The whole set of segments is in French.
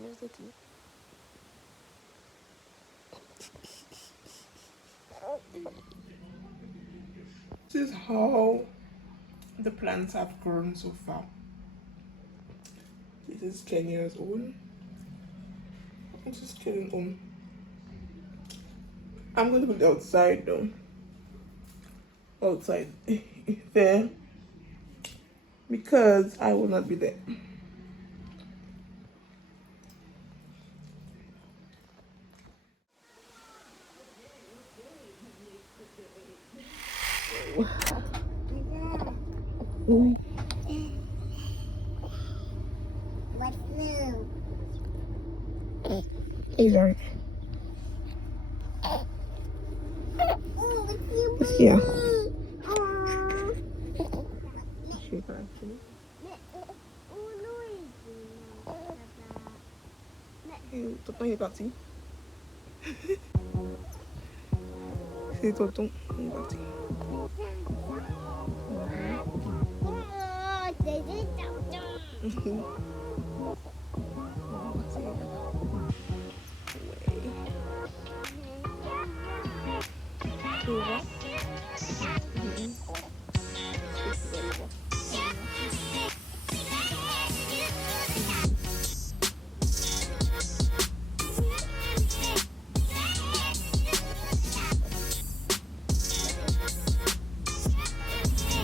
Where's the tea? This is how the plants have grown so far. This is 10 years old. This is getting old. I'm going to put it outside though. Outside there. Because I will not be there. What's new? These are Oh, what's new? yeah. Oh. Shaker actually. Hey, tonton il est parti. C'est tonton, il est parti. Tu vois?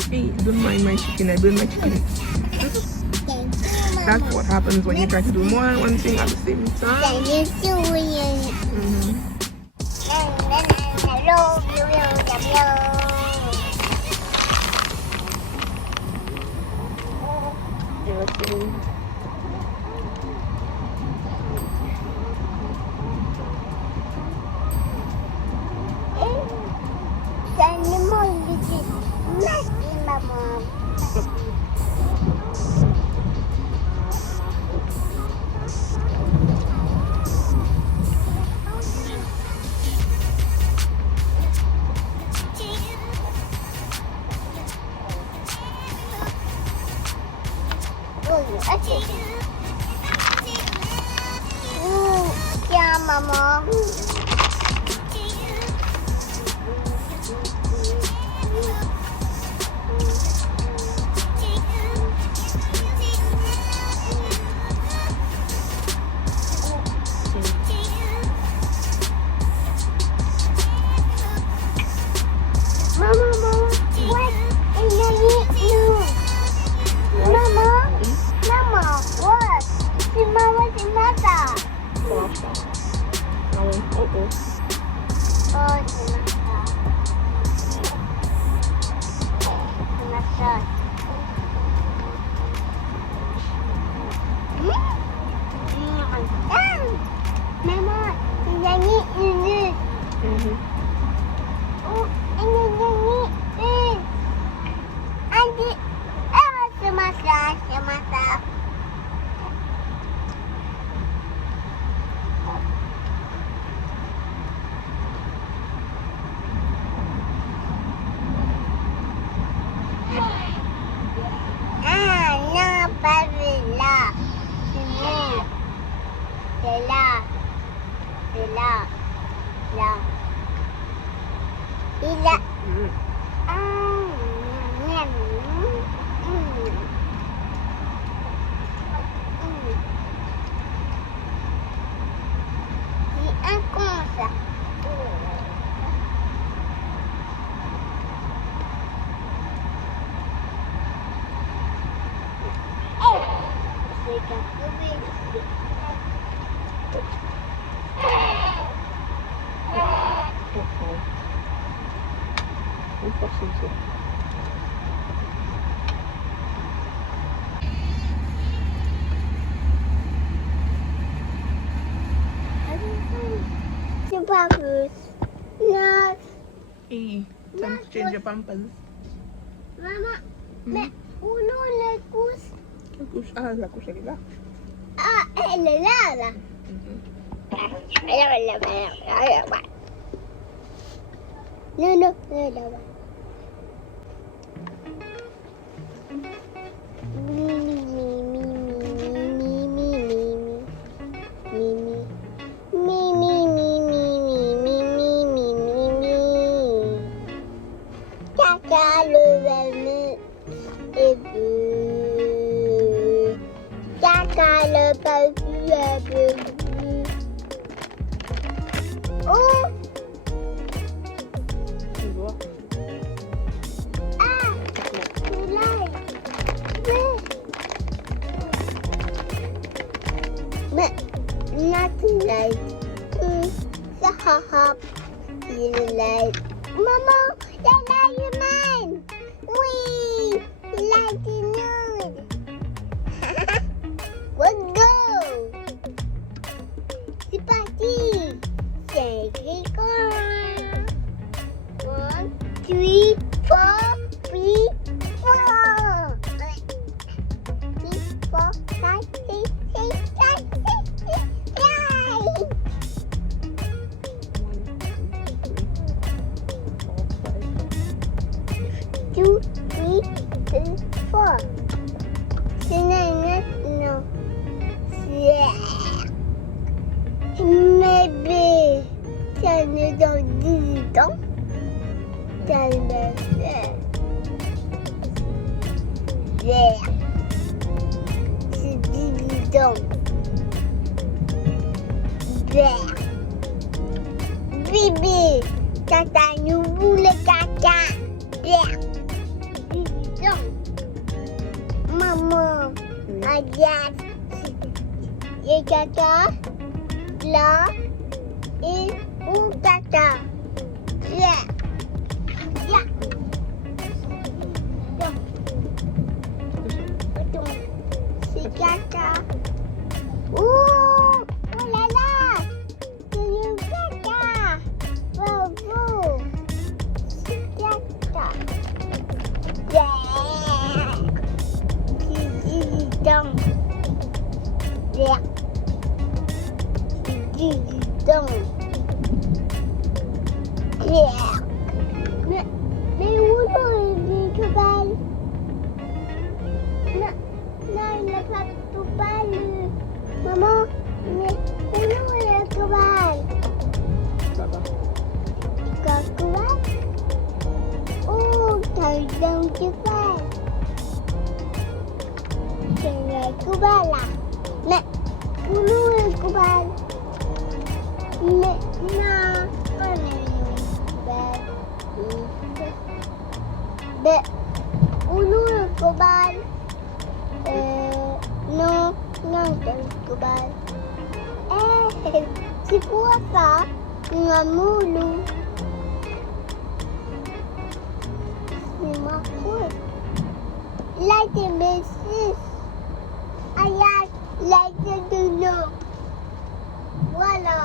Hey, don't mind my chicken. I burn my chicken. That's what happens when you try to do more than one thing at the same time. Yeah, Mama. Pampers. Not. Hey, time to change your pampers. Mama, mais uno le couche. La couche, ah, la couche elle est là. Ah, elle est là, là. Non, non, elle est là-bas. Mi, mi, mi, mi, mi, mi, mi, mi, mi. bébé. Caca, le papier, le bébé. Oh! Tu vois? Ah! C'est là. Mais. Mais. Not light. The hop. You light. Mama, the light is mine. Wee! The light is nude. Let's go! C'est parti! C'est écrit. 1, 2, 3, 4, 5, 6, 7, 8, 2, 3, 4. C'est non. Maybe. Ça nous donne 10 ans. Ça me fait. Yeah. C'est 10 ans. Yeah. Bibi. Tata nous voulait caca. Yeah. 10 ans. Maman. Regarde. Il y a caca. Là. Et où caca. Yeah. Yeah. C'est caca. Oh, oh là là. C'est le caca. Bravo. C'est caca. Yeah. C'est évident. Yeah. C'est évident. Yeah. Mais où sont les cobales? Non, il n'a pas de cobale. Maman, mais où est le cobale? Là-bas. Cobale? Oh, t'as eu un cobale. C'est le cobale là. Mais où est le cobale? Mais non, pas le cobale. Mais où est le cobale? Non, c'est le cobale. C'est quoi ça? Un moulou. C'est ma faute. Là, c'est mes 6. Aïe, là, c'est de l'eau. Voilà.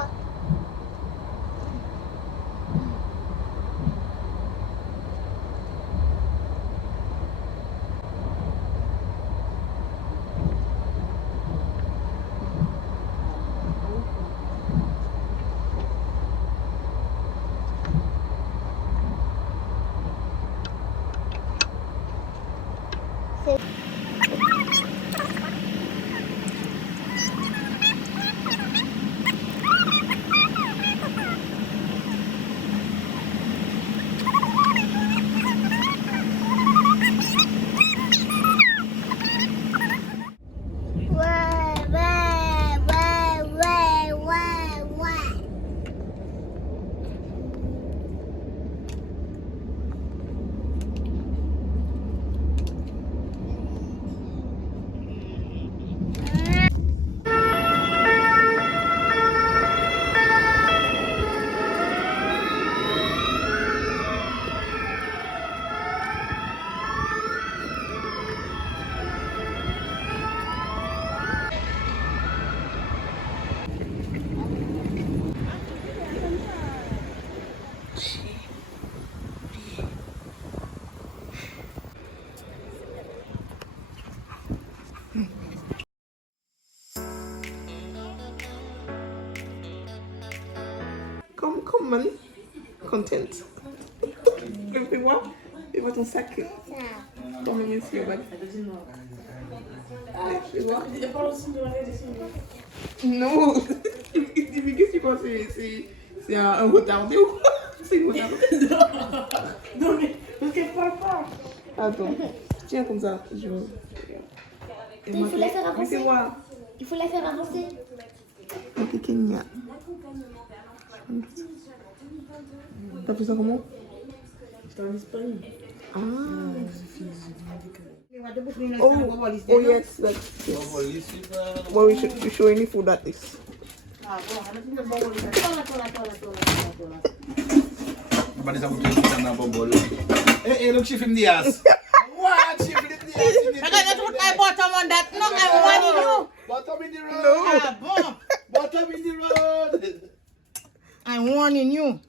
Comment? Content. Fais-moi ton sac. Comment est-ce que non. Qu'est-ce que tu penses? C'est un retardé ou quoi? C'est une retardée. Non mais, parce qu'elle parle pas. Attends. Tiens comme ça. Je... Il faut la faire avancer. Voir. Il faut la faire avancer. Ok, Kenya. T'as fait ça comment? C'était en Espagne. Ah. Oh yes, like this. Well, we should show any food at this. Ba sa mtu na bombol. Look, she film the ass. What? She film the ass. I got to put my bottom on that. No, I'm warning you. Bottom in the road. No. Ah, bon. Bottom in the road. I'm warning you.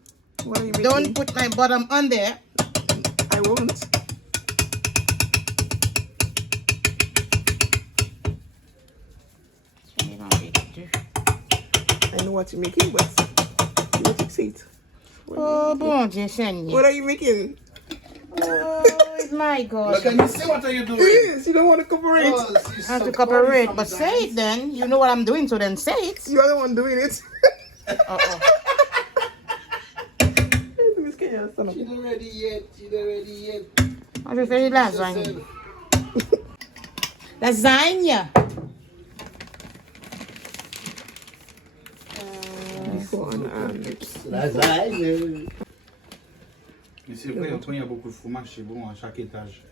What are you making? Don't put my bottom on there. I won't. I know what you're making, but you want to say it. Oh, bon Dieu Seigneur. What are you making? Oh, my But gosh. can you say what are you doing? Yes, you don't want to cooperate. Oh, she's I have so to cooperate, funny but say sometimes. it then. You know what I'm doing, so then say it. You are the one doing it. Uh-oh. Miss Kenya, stand up. She not ready yet. She not ready yet. I prefer lasagna. Lasagna. Before and Lasagne. Mais c'est vrai, quand il y a beaucoup de fromage, c'est bon à chaque étage.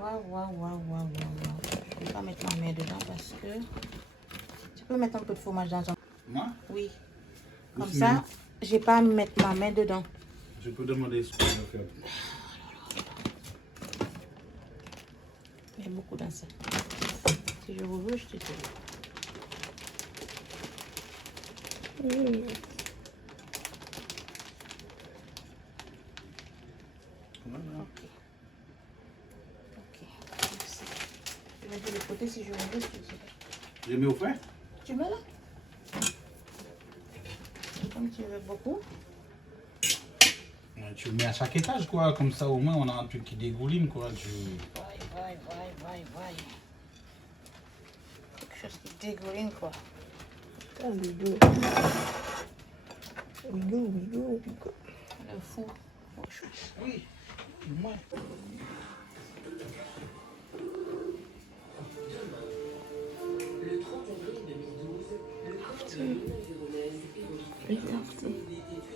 Waouh. Je vais pas mettre ma main dedans parce que... Tu peux mettre un peu de fromage dans ton... Moi, Oui. Comme Oui, ça, j'ai pas à mettre ma main dedans. je peux demander ce qu'on veut faire. Il y a beaucoup dans ça. Si je veux, je te dis. Voilà. Ok. Merci. Je vais de l'autre côté si je veux, je te dis. J'ai mis au frais? Tu mets là? Comme tu veux beaucoup. Ouais, tu le mets à chaque étage, quoi. Comme ça, au moins, on a un truc qui dégouline, quoi. Vai. Quelque chose qui dégouline, quoi. we go. Le fou. Oui, moi.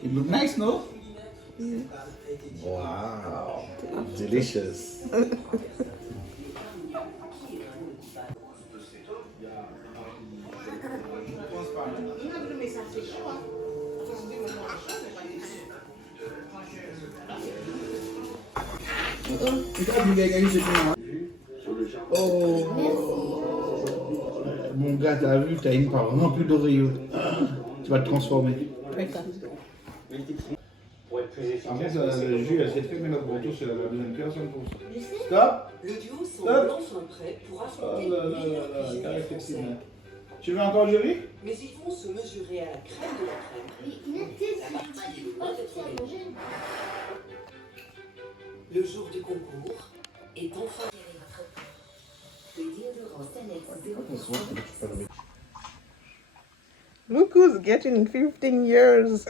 It look nice, no? Wow, delicious. Oh, mon gars, t'as vu, t'as une part vraiment plus d'Oreo. Tu vas te transformer. Après, le jus, elle s'est fait, mais notre bandeau, c'est la deuxième personne pour ça. Stop! Le duo semblant sont prêts pour affronter Oh là là, carré effectivement. Tu veux encore du riz? mais ils vont se mesurer à la crème de la crème. La partie est loin d'être réglée. Le jour du concours est enfin le déodorant Sanex 0%. Look who's getting 15 years.